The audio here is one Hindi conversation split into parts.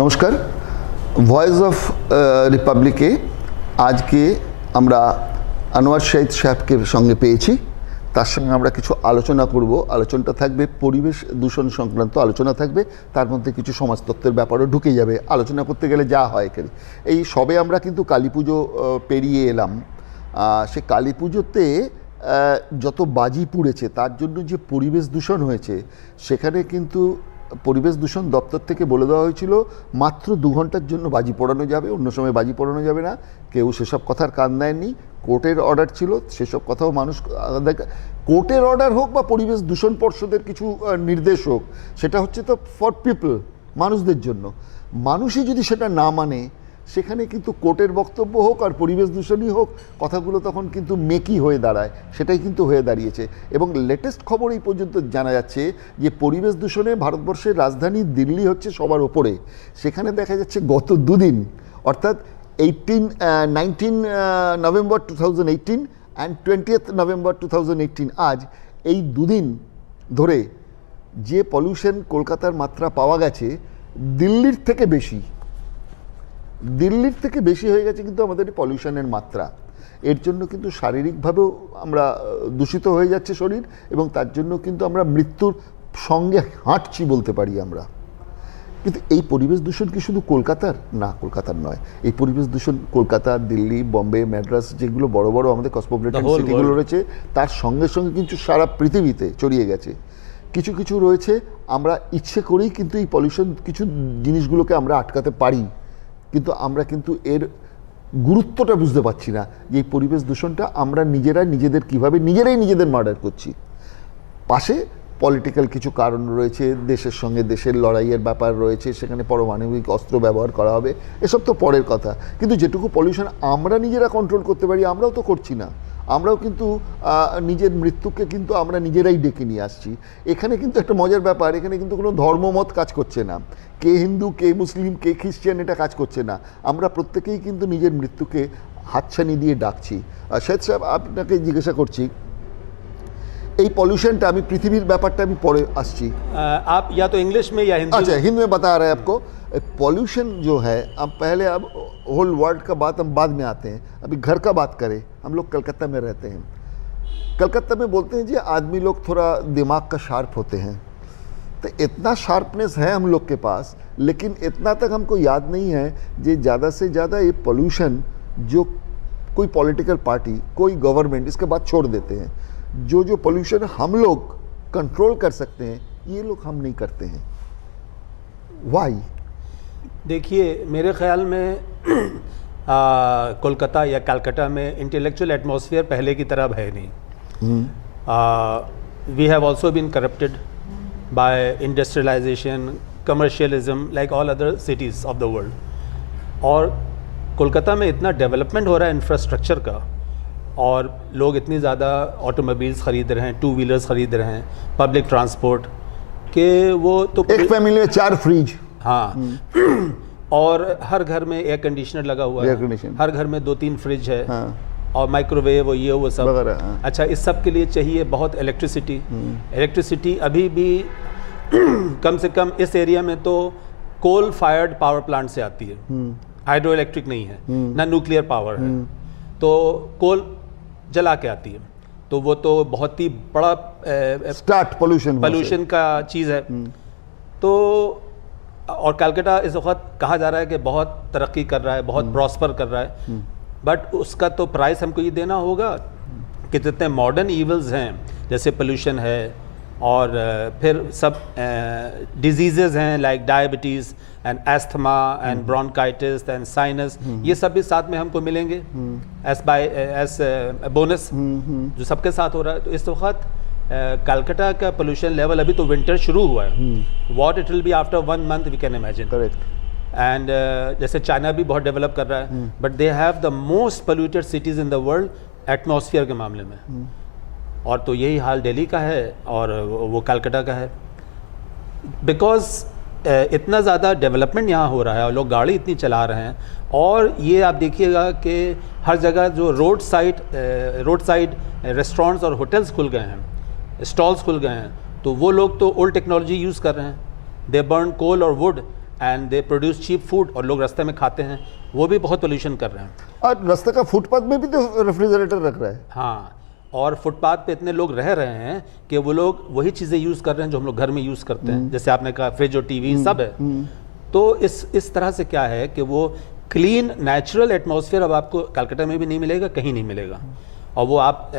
নমস্কার, ভয়েস অফ রিপাবলিকে আজকে আমরা আনোয়ার শহীদ সাহেবকে সঙ্গে পেয়েছি। তার সঙ্গে আমরা কিছু আলোচনা করব। আলোচনাটা থাকবে পরিবেশ দূষণ সংক্রান্ত আলোচনা থাকবে, তার মধ্যে কিছু সমাজতত্ত্বের ব্যাপারও ঢুকে যাবে। আলোচনা করতে গেলে যা হয় এখানে, এই সবে আমরা কিন্তু কালী পুজো পেরিয়ে এলাম। সে কালী পুজোতে যত বাজি পুড়েছে তার জন্য যে পরিবেশ দূষণ হয়েছে, সেখানে কিন্তু পরিবেশ দূষণ দপ্তর থেকে বলে দেওয়া হয়েছিল মাত্র 2 ঘন্টার জন্য বাজি পোড়ানো যাবে, অন্য সময় বাজি পোড়ানো যাবে না। কেউ সেসব কথার কান দেয়নি। কোর্টের অর্ডার ছিল, সেসব কথাও মানুষ, কোর্টের অর্ডার হোক বা পরিবেশ দূষণ পর্ষদের কিছু নির্দেশ হোক, সেটা হচ্ছে তো ফর পিপল, মানুষদের জন্য। মানুষই যদি সেটা না মানে, সেখানে কিন্তু কোর্টের বক্তব্য হোক আর পরিবেশ দূষণই হোক, কথাগুলো তখন কিন্তু মেকি হয়ে দাঁড়ায়। সেটাই কিন্তু হয়ে দাঁড়িয়েছে। এবং লেটেস্ট খবর এই পর্যন্ত জানা যাচ্ছে যে পরিবেশ দূষণে ভারতবর্ষের রাজধানী দিল্লি হচ্ছে সবার ওপরে। সেখানে দেখা যাচ্ছে গত দুদিন, অর্থাৎ 19 নভেম্বর 2018 অ্যান্ড 20 নভেম্বর 2018, আজ এই দুদিন ধরে যে পলিউশন কলকাতার মাত্রা পাওয়া গেছে দিল্লির থেকে বেশি হয়ে গেছে কিন্তু আমাদের এই পলিউশনের মাত্রা। এর জন্য কিন্তু শারীরিকভাবেও আমরা দূষিত হয়ে যাচ্ছে শরীর, এবং তার জন্য কিন্তু আমরা মৃত্যুর সঙ্গে হাঁটছি বলতে পারি আমরা। কিন্তু এই পরিবেশ দূষণ কি শুধু কলকাতার? না, কলকাতার নয়। এই পরিবেশ দূষণ কলকাতা, দিল্লি, বম্বে, ম্যাড্রাস, যেগুলো বড় বড় আমাদের কসমোপলিটন সিটিগুলো রয়েছে, তার সঙ্গে সঙ্গে কিন্তু সারা পৃথিবীতে ছড়িয়ে গেছে। কিছু কিছু রয়েছে আমরা ইচ্ছে করেই কিন্তু এই পলিউশন, কিছু জিনিসগুলোকে আমরা আটকাতে পারি, কিন্তু আমরা কিন্তু এর গুরুত্বটা বুঝতে পারছি না যে এই পরিবেশ দূষণটা আমরা নিজেরাই নিজেদের মার্ডার করছি। পাশে পলিটিক্যাল কিছু কারণ রয়েছে, দেশের সঙ্গে দেশের লড়াইয়ের ব্যাপার রয়েছে, সেখানে পারমাণবিক অস্ত্র ব্যবহার করা হবে, এসব তো পরের কথা। কিন্তু যেটুকু পলিউশন আমরা নিজেরা কন্ট্রোল করতে পারি, আমরাও তো করছি না। আমরাও কিন্তু নিজের মৃত্যুকে কিন্তু আমরা নিজেরাই ডেকে নিয়ে আসছি। এখানে কিন্তু একটা মজার ব্যাপার, এখানে কিন্তু কোনো ধর্মমত কাজ করছে না। কে হিন্দু, কে মুসলিম, কে খ্রিস্টান, এটা কাজ করছে না। আমরা প্রত্যেকেই কিন্তু নিজের মৃত্যুকে হাতছানি দিয়ে ডাকছি। শাহেদ সাহেব, আপনাকে জিজ্ঞাসা করছি, এই পলিউশনটা, আমি পৃথিবীর ব্যাপারটা আমি পরে আসছি। आप या तो इंग्लिश में या हिंदी। अच्छा, हिंदी में बता रहे हैं आपको। पॉल्यूशन जो है, अब पहले अब होल वर्ल्ड का बात हम बाद में आते हैं, अभी घर का बात करें। हम लोग कलकत्ता में रहते हैं। कलकत्ता में बोलते हैं जी आदमी लोग थोड़ा दिमाग का शार्प होते हैं, तो इतना शार्पनेस है हम लोग के पास, लेकिन इतना तक हमको याद नहीं है कि ज़्यादा से ज़्यादा ये पॉल्यूशन जो कोई पॉलिटिकल पार्टी, कोई गवर्नमेंट इसके बाद छोड़ देते हैं। जो पॉल्यूशन हम लोग कंट्रोल कर सकते हैं, ये लोग हम नहीं करते हैं। वाई? देखिए, मेरे ख्याल में कोलकाता या कलकत्ता में इंटेलेक्चुअल एटमॉस्फेयर पहले की तरह है नहीं। We have also been corrupted by industrialization, commercialism, like all other cities of the world. और कोलकाता में इतना डेवलपमेंट हो रहा है इंफ्रास्ट्रक्चर का, और लोग इतनी ज़्यादा ऑटोमोबाइल्स ख़रीद रहे हैं, 2 व्हीलर्स ख़रीद रहे हैं, पब्लिक ट्रांसपोर्ट के, वो तो एक फैमिली में 4 फ्रिज। हाँ। और हर घर में एयर कंडीशनर लगा हुआ है, हर घर में 2-3 फ्रिज है। हाँ। और माइक्रोवेव, वो ये वो सब। हाँ। अच्छा, इस सब के लिए चाहिए बहुत इलेक्ट्रिसिटी। इलेक्ट्रिसिटी अभी भी कम से कम इस एरिया में तो कोल फायर्ड पावर प्लांट से आती है, हाइड्रो इलेक्ट्रिक नहीं है, ना न्यूक्लियर पावर है, तो कोल जला के आती है। तो वो तो बहुत ही बड़ा स्टार्ट पोल्यूशन का चीज़ है। तो और कलकत्ता इस वक्त कहा जा रहा है कि बहुत तरक्की कर रहा है, बहुत प्रॉस्पर कर रहा है, बट उसका तो प्राइस हमको ये देना होगा कि जितने मॉडर्न ईवल्स हैं, जैसे पोल्यूशन है और फिर सब डिजीज़ेज़ हैं like diabetes and asthma and bronchitis and sinus, ये सब भी साथ में हमको मिलेंगे एस बोनस, जो सबके साथ हो रहा है। तो इस वक्त कलकत्ता का पोल्यूशन लेवल, अभी तो विंटर शुरू हुआ है, what it will be after 1 month we can imagine. Correct. And जैसे चाइना भी बहुत डेवलप कर रहा है, but they have the most polluted cities in the world atmosphere के मामले में। और तो यही हाल दिल्ली का है और वो कलकत्ता का है, बिकॉज इतना ज़्यादा डेवलपमेंट यहाँ हो रहा है और लोग गाड़ी इतनी चला रहे हैं। और ये आप देखिएगा कि हर जगह जो रोड साइड रेस्टोरेंट्स और होटल्स खुल गए हैं, स्टॉल्स खुल गए हैं, तो वो लोग तो ओल्ड टेक्नोलॉजी यूज़ कर रहे हैं। दे बर्न कोल और wood and they produce cheap food और लोग रास्ते में खाते हैं, वो भी बहुत पोल्यूशन कर रहे हैं। और रास्ते का फुटपाथ में भी तो रेफ्रिजरेटर रख रहा है। हाँ, और फुटपाथ पे इतने लोग रह रहे हैं कि वो लोग वही चीज़ें यूज़ कर रहे हैं जो हम लोग घर में यूज़ करते हैं, जैसे आपने कहा फ्रिज और टीवी सब है। तो इस तरह से क्या है कि वो क्लीन नेचुरल एटमॉस्फेयर अब आपको कलकत्ता में भी नहीं मिलेगा, कहीं नहीं मिलेगा। और वो आप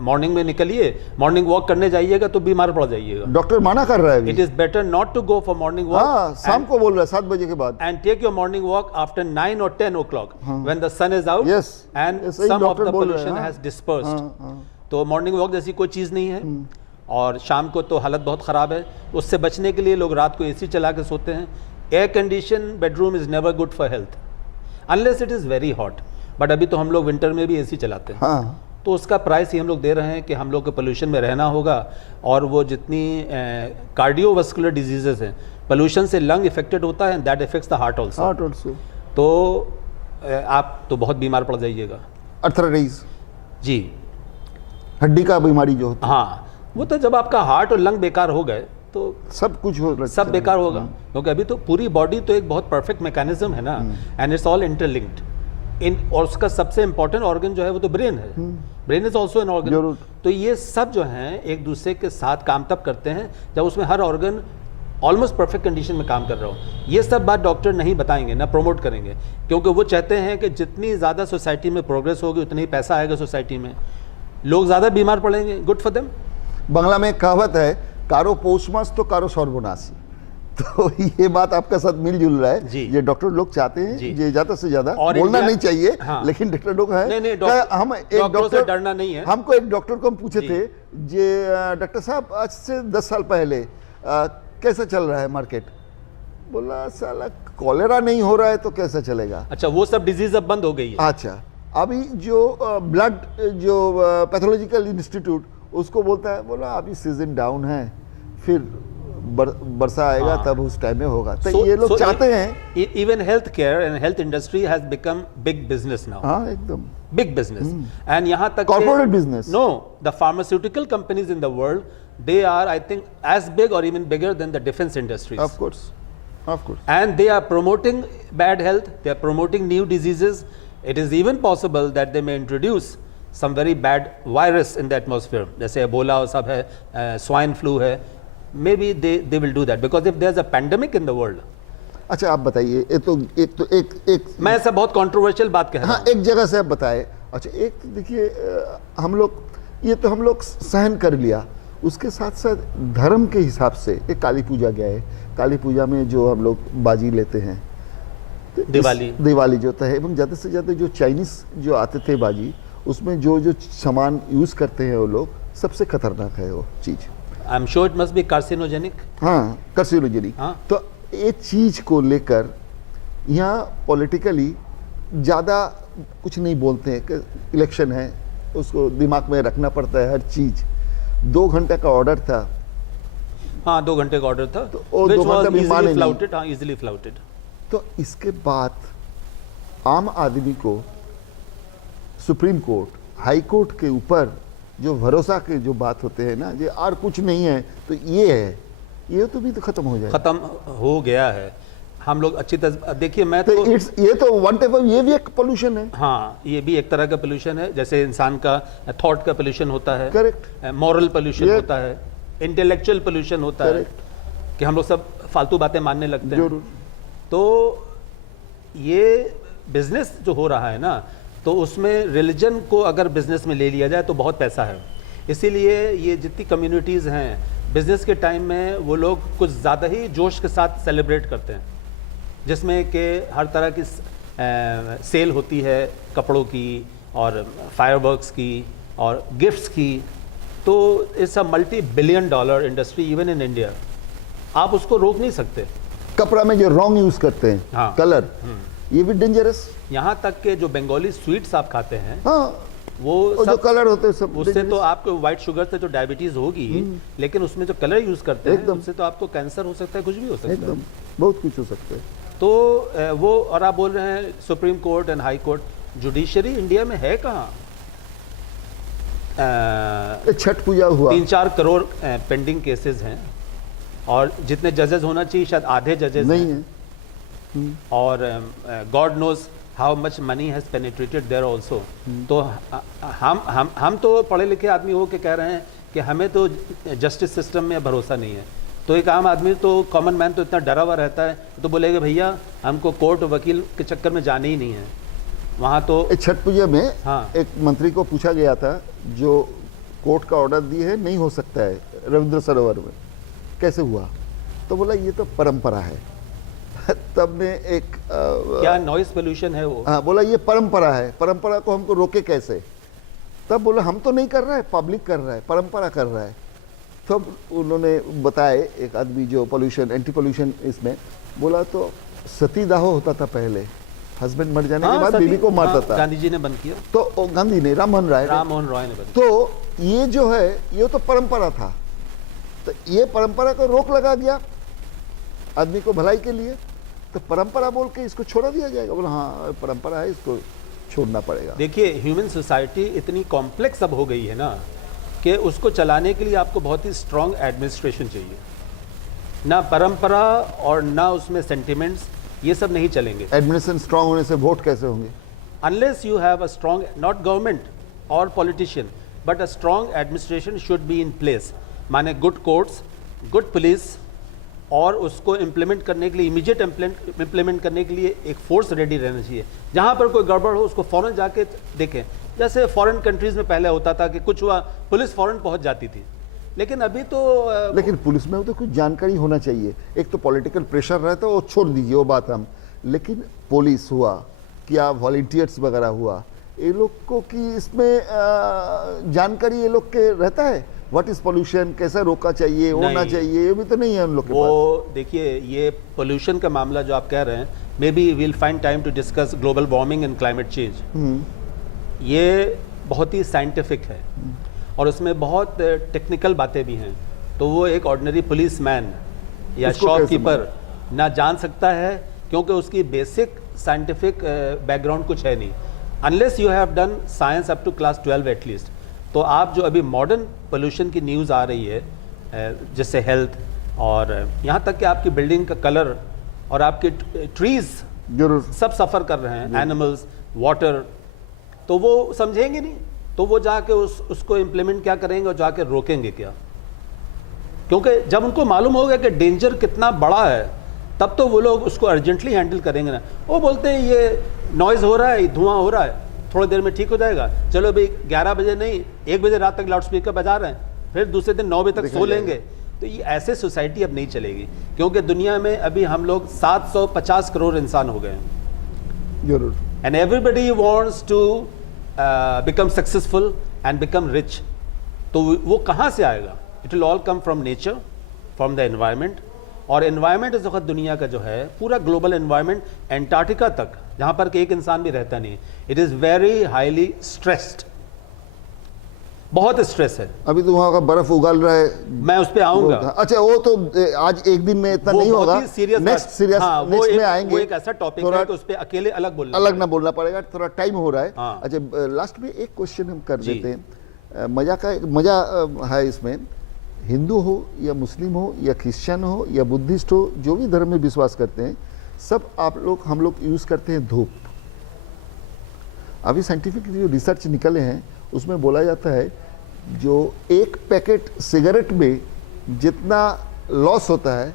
मॉर्निंग में निकलिए, मॉर्निंग वॉक करने जाइएगा तो बीमार पड़ जाइएगा। डॉक्टर मना कर रहा है अभी। It is better not to go for morning walk. हाँ, शाम को बोल रहा है 7 बजे के बाद। And take your morning walk after 9 or 10 o'clock when the sun is out Yes. and Yes, some of doctor the बोल रहे हैं, pollution हाँ। has dispersed. हाँ। तो मॉर्निंग वॉक जैसी कोई चीज़ नहीं है। और शाम को तो हालत बहुत ख़राब है, उससे बचने के लिए लोग रात को एसी चला के सोते हैं। Air condition bedroom is never good for health unless it is very hot. But अभी तो हम लोग विंटर में भी एसी चलाते हैं। हाँ, तो उसका प्राइस ही हम लोग दे रहे हैं कि हम लोग को पोल्यूशन में रहना होगा। और वो जितनी कार्डियोवास्कुलर डिजीजेज हैं, पोल्यूशन से लंग इफेक्टेड होता है, that effects the heart also. Heart also. तो आप तो बहुत बीमार पड़ जाइएगा। अर्थराइटिस, जी हड्डी का बीमारी जो होती हाँ, वो तो जब आपका हार्ट और लंग बेकार हो गए तो है, सब कुछ हो सब बेकार होगा। क्योंकि अभी तो पूरी बॉडी तो एक बहुत परफेक्ट मैकेनिज्म है ना, एंड इट्स ऑल इंटरलिंक्ड इन। और उसका सबसे इंपॉर्टेंट ऑर्गन जो है वो तो ब्रेन है। Brain is also an organ. जरूर। तो ये सब जो हैं एक दूसरे के साथ काम तब करते हैं जब उसमें हर ऑर्गन ऑलमोस्ट परफेक्ट कंडीशन में काम कर रहा हो। ये सब बात डॉक्टर नहीं बताएंगे ना प्रमोट करेंगे, क्योंकि वो चाहते हैं कि जितनी ज़्यादा सोसाइटी में प्रोग्रेस होगी उतनी ही पैसा आएगा सोसाइटी में, लोग ज़्यादा बीमार पड़ेंगे। Good for them. बांग्ला में एक कहावत है, कारो पोषमास तो कारो सर्वनाश। तो ये बात आपका साथ मिलजुल रहा है। जी। ये डॉक्टर लोग चाहते हैं जी। ये ज्यादा से ज्यादा और बोलना इंडिया- नहीं चाहिए। हाँ। लेकिन डॉक्टर लोग हैं। नहीं, हम एक डॉक्टरों से डॉक्टर डरना नहीं है। हमको एक डॉक्टर को हम पूछे जी। थे, जे डॉक्टर साहब आज से 10 साल पहले कैसा चल रहा है मार्केट? बोला साला कॉलेरा नहीं हो रहा है तो कैसा चलेगा। अच्छा, वो सब डिजीज अब बंद हो गई है। अच्छा, अभी जो ब्लड जो पैथोलॉजिकल इंस्टीट्यूट उसको बोलता है, बोला अभी सीजन डाउन है, फिर बरसा आएगा हाँ। तब उस टाइम में होगा। तो ये लोग चाहते हैं। Even health care and health industry has become big business now. हाँ, एकदम बिग बिजनेस। एंड यहाँ तक Corporate business. No, the pharmaceutical companies in the world, they are I think as big or even bigger than the defense industries. of course. And they are promoting bad health, they are promoting new diseases. It is even possible that they may introduce some very bad virus in the atmosphere, जैसे एबोला और सब है, स्वाइन फ्लू है। Maybe they will do that because if there's a pandemic in the world. अच्छा, आप बताइए, एक मैं ऐसा बहुत कंट्रोवर्शियल बात कह रहा हाँ, एक जगह से आप बताए। अच्छा, एक तो देखिए, हम लोग सहन कर लिया, उसके साथ साथ धर्म के हिसाब से एक काली पूजा गया है। काली पूजा में जो हम लोग बाजी लेते हैं, तो दिवाली जो होता है, एवं ज़्यादा से ज़्यादा जो चाइनीज़ जो आते थे बाजी, उसमें जो सामान यूज़ करते हैं वो लोग, सबसे खतरनाक है वो चीज़। I am sure it must be carcinogenic. हाँ, कार्सिनोजेनिक। हाँ। तो एक चीज़ को लेकर यहाँ पॉलिटिकली ज़्यादा कुछ नहीं बोलते हैं कि इलेक्शन है, उसको दिमाग में रखना पड़ता है हर चीज़। 2 घंटे का ऑर्डर था। हाँ, 2 घंटे का ऑर्डर था, तो वो 2 घंटे भी माने नहीं। फ्लाउटेड। हाँ, इजीली फ्लाउटेड। तो इसके बाद आम आदमी को सुप्रीम कोर्ट, हाई कोर्ट के ऊपर जो भरोसा के जो बात होते हैं ना, ये और कुछ नहीं है तो ये है, ये तो भी तो खत्म हो जाए। खत्म हो गया है। हम लोग अच्छी तरह देखिए, मैं तो तो ये तो वन टाइप ऑफ, ये भी एक पोल्यूशन है। हाँ, ये भी एक तरह का पोल्यूशन है। जैसे इंसान का थॉट का पोल्यूशन होता है, करेक्ट, मॉरल पोल्यूशन ये- होता है, इंटेलेक्चुअल पोल्यूशन होता है, कि हम लोग सब फालतू बातें मानने लगते हैं। जरूर। तो ये बिजनेस जो हो रहा है ना, तो उसमें रिलीजन को अगर बिजनेस में ले लिया जाए तो बहुत पैसा है। इसीलिए ये जितनी कम्युनिटीज़ हैं, बिजनेस के टाइम में वो लोग कुछ ज़्यादा ही जोश के साथ सेलिब्रेट करते हैं, जिसमें कि हर तरह की सेल होती है, कपड़ों की और फायरवर्क्स की और गिफ्ट्स की। तो it's a multi-billion dollar industry even in India. आप उसको रोक नहीं सकते। कपड़ा में जो रॉन्ग यूज करते हैं, हाँ। कलर, ये भी डेंजरस। यहाँ तक के जो बंगाली स्वीट्स आप खाते हैं, हाँ, वो और जो सब कलर होते हैं सब उससे तो dangerous। आपको व्हाइट शुगर से तो डायबिटीज होगी, लेकिन उसमें जो कलर यूज करते हैं एकदम। उससे तो आपको कैंसर हो सकता है, कुछ भी हो सकता है। एकदम बहुत कुछ हो सकता है। तो वो, और आप बोल रहे हैं supreme court and high court, judiciary India में है कहाँ? ये छठ पूजा हुआ, 3-4 करोड़ पेंडिंग केसेस हैं, और जितने जजेस होना चाहिए शायद आधे जजेस नहीं हैं। है। और God knows how much money has penetrated there also. तो हम तो पढ़े लिखे आदमी हो के कह रहे हैं कि हमें तो जस्टिस सिस्टम में भरोसा नहीं है। तो एक आम आदमी तो कॉमन मैन तो इतना डरा हुआ रहता है, तो बोलेगा भैया हमको कोर्ट वकील के चक्कर में जाने ही नहीं है वहाँ। तो छठ पूजा में हाँ। एक मंत्री को पूछा गया था जो कोर्ट का ऑर्डर दिए है नहीं हो सकता है रविंद्र सरोवर में, कैसे हुआ? तो बोला ये तो परंपरा है। तब ने एक क्या नॉइस पोल्यूशन है वो? हाँ, बोला ये परंपरा है, परंपरा को हमको रोके कैसे? तब बोला हम तो नहीं कर रहा है, पब्लिक कर रहा है, परंपरा कर रहा है। तब उन्होंने बताए एक आदमी जो पोल्यूशन एंटी पोल्यूशन इसमें बोला तो सतीदाह होता था पहले, हस्बैंड मर जाने के बाद बीवी को मारता था। गांधी जी ने बंद किया। तो गांधी ने, राममोहन राय ने बंद। तो ये जो है ये तो परंपरा था, तो ये परंपरा को रोक लगा गया आदमी को भलाई के लिए, तो परंपरा बोल के इसको छोड़ा दिया जाएगा? बोला हाँ परंपरा है, इसको छोड़ना पड़ेगा। देखिए ह्यूमन सोसाइटी इतनी कॉम्प्लेक्स अब हो गई है ना कि उसको चलाने के लिए आपको बहुत ही स्ट्रांग एडमिनिस्ट्रेशन चाहिए। ना परंपरा और ना उसमें सेंटिमेंट्स, ये सब नहीं चलेंगे। एडमिनिस्ट्रेशन स्ट्रांग होने से वोट कैसे होंगे? Unless you have a strong, not government और politician, but a strong administration should be in place. माने गुड कोर्ट्स, गुड पुलिस, और उसको इम्प्लीमेंट करने के लिए, इमीडिएट इम्प्लीमेंट करने के लिए एक फोर्स रेडी रहना चाहिए। जहाँ पर कोई गड़बड़ हो उसको फ़ौरन जाके देखें। जैसे फॉरेन कंट्रीज़ में पहले होता था कि कुछ हुआ पुलिस फ़ौरन पहुँच जाती थी, लेकिन अभी तो लेकिन पुलिस में तो कुछ जानकारी होना चाहिए। एक तो पॉलिटिकल प्रेशर रहता है, वो छोड़ दीजिए वो बात हम, लेकिन पुलिस हुआ क्या वॉलंटियर्स वगैरह हुआ, ये लोग को कि इसमें जानकारी ये लोग के रहता है, व्हाट इज पोल्यूशन, कैसे रोका चाहिए, होना चाहिए, ये भी तो नहीं है उन लोग के पास। वो देखिए ये पोल्यूशन का मामला जो आप कह रहे हैं, maybe will find time to discuss global warming and climate change. ये बहुत ही साइंटिफिक है और उसमें बहुत टेक्निकल बातें भी हैं। तो वो एक ऑर्डिनरी पुलिस मैन या शॉपकीपर ना जान सकता है, क्योंकि उसकी बेसिक साइंटिफिक बैकग्राउंड कुछ है नहीं। Unless you have done science up to class 12 at least. तो आप जो अभी मॉडर्न पोल्यूशन की न्यूज़ आ रही है, जिससे हेल्थ और यहाँ तक कि आपकी बिल्डिंग का कलर और आपके ट्रीज सब सफ़र कर रहे हैं, एनिमल्स, वाटर, तो वो समझेंगे नहीं। तो वो जाके उसको इम्प्लीमेंट क्या करेंगे और जाके रोकेंगे क्या? क्योंकि जब उनको मालूम होगा कि डेंजर कितना बड़ा है, तब तो वो लोग उसको अर्जेंटली हैंडल करेंगे ना। वो बोलते हैं ये नॉइज़ हो रहा है, धुआं हो रहा है, थोड़ी देर में ठीक हो जाएगा, चलो भाई 11 बजे नहीं 1 बजे रात तक लाउड स्पीकर बजा रहे हैं, फिर दूसरे दिन 9 बजे तक सो लेंगे। तो ये ऐसे सोसाइटी अब नहीं चलेगी, क्योंकि दुनिया में अभी हम लोग 750 करोड़ इंसान हो गए हैं। जरूर। And everybody wants to become successful and become rich. तो वो कहाँ से आएगा? It will all come from nature, from the environment. और एनवायरनमेंट इस वक्त दुनिया का जो है पूरा ग्लोबल एनवायरनमेंट, एंटार्क्टिका तक, जहाँ पर एक इंसान भी रहता नहीं, it is very highly stressed, बहुत स्ट्रेस है। अभी तो वहाँ का बर्फ उगल रहा है, मैं उस पर आऊँगा। अच्छा, वो तो आज एक दिन में इतना नहीं होगा, नेक्स्ट सीरियस नेक्स्ट में आएंगे। वो एक ऐसा टॉपिक है कि उस पर अकेले अलग ना बोलना पड़ेगा, थोड़ा टाइम हो रहा है। हाँ। अच्छा, लास्ट में एक क्वेश्चन हम कर देते हैं, मजा है इसमें। हिंदू हो या मुस्लिम हो या क्रिश्चियन हो या बुद्धिस्ट हो, जो भी धर्म में विश्वास करते हैं, सब हम लोग यूज़ करते हैं धूप। अभी साइंटिफिक जो रिसर्च निकले हैं उसमें बोला जाता है जो एक पैकेट सिगरेट में जितना लॉस होता है,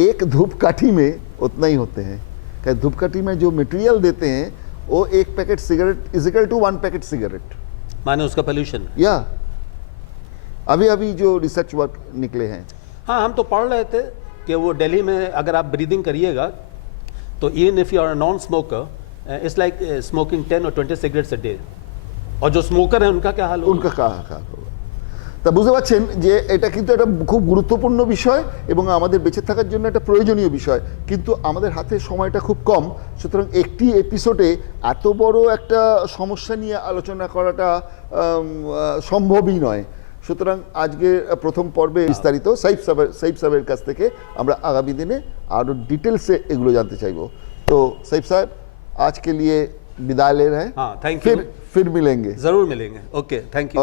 एक धूपकाठी में उतना ही होते हैं। क्या धूपकाठी में जो मटेरियल देते हैं वो एक packet cigarette is equal to 1 packet cigarette, माने उसका पोल्यूशन। या अभी जो रिसर्च वर्क निकले हैं। हाँ, हम तो पढ़ रहे थे कि वो दिल्ली में अगर आप ब्रीदिंग करिएगा तो even if you are non smoker, it's like smoking 10 or 20 cigarettes a day. और जो स्मोकर है उनका क्या हाल होगा? उनका क्या हाल होगा? তা বুঝতে পারছেন যে এটা কিন্তু একটা খুব গুরুত্বপূর্ণ বিষয় এবং আমাদের বেঁচে থাকার জন্য একটা প্রয়োজনীয় বিষয়, কিন্তু আমাদের হাতে সময়টা খুব কম। সুতরাং একটি এপিসোডে এত বড় একটা সমস্যা নিয়ে আলোচনা করাটা সম্ভবই নয়। সুতরাং আজকে প্রথম পর্বে বিস্তারিত সাইফ সাহেবের কাছ থেকে আমরা আগামী দিনে আরও ডিটেলসে এগুলো জানতে চাইব। তো সাইফ সাহেব आज के लिए विदा ले रहे हैं। हाँ, थैंक यू। फिर मिलेंगे। जरूर मिलेंगे। Okay, thank you.